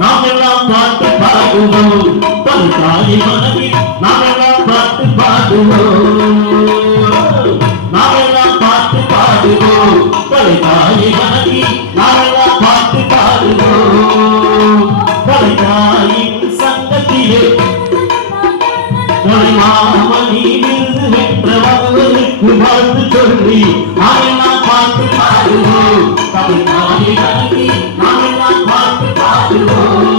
நாமெல்லாம் பாட்டு பாடுவோம் பல்காலி மனதில் நாமெல்லாம் பாட்டு பாடுவோம் நாமெல்லாம் பாட்டு பாடுவோம் பல்காலி மனதில் நாமெல்லாம் பாட்டு பாடுவோம் பல்காலின் சங்கத்திலே மாமணி விருது வென்ற வகுவருக்கு வாழ்த்து சொல்லி நாமெல்லாம் பாட்டு பாடுவோம் பல்காலி மனதில் நாமெல்லாம் பாட்டு பாடுவோம்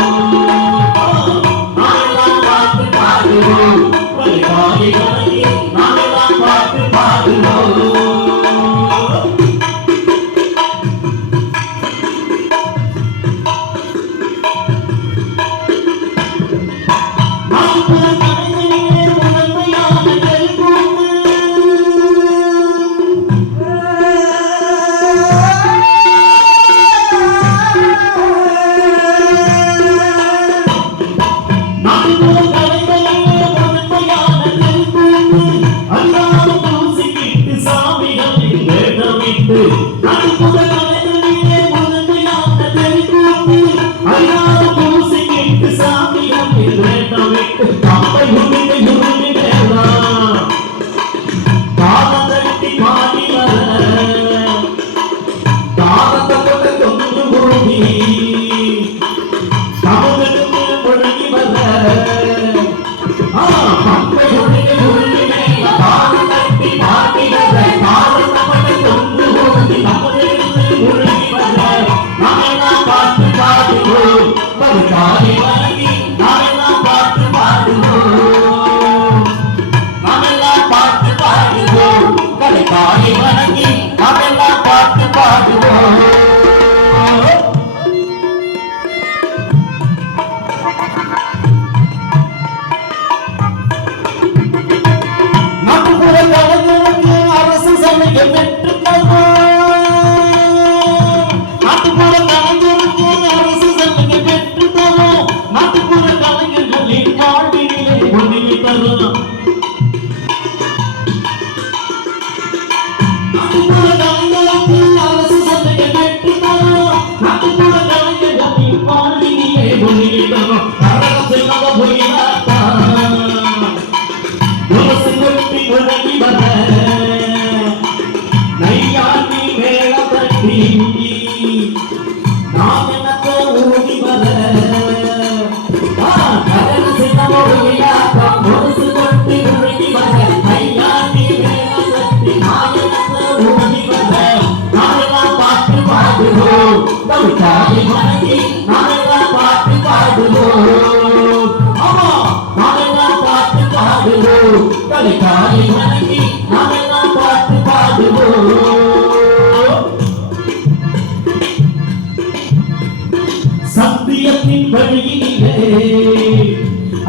சத்தியத்தின் வழியிலே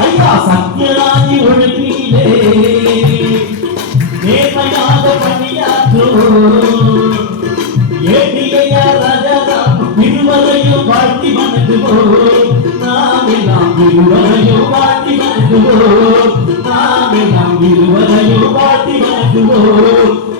ஐயா சத்யராஜி ஒழுங்கிலே நேர்மையாக பணியாற்றோ ஏடியா ராஜாராம் இருவரையும் வாழ்த்தி வணங்குவோம் நாமெல்லாம் இருவரையும் வாழ்த்தி வணங்குவோம் நாமெல்லாம் இருவரையும் வாழ்த்தி வணங்குவோம்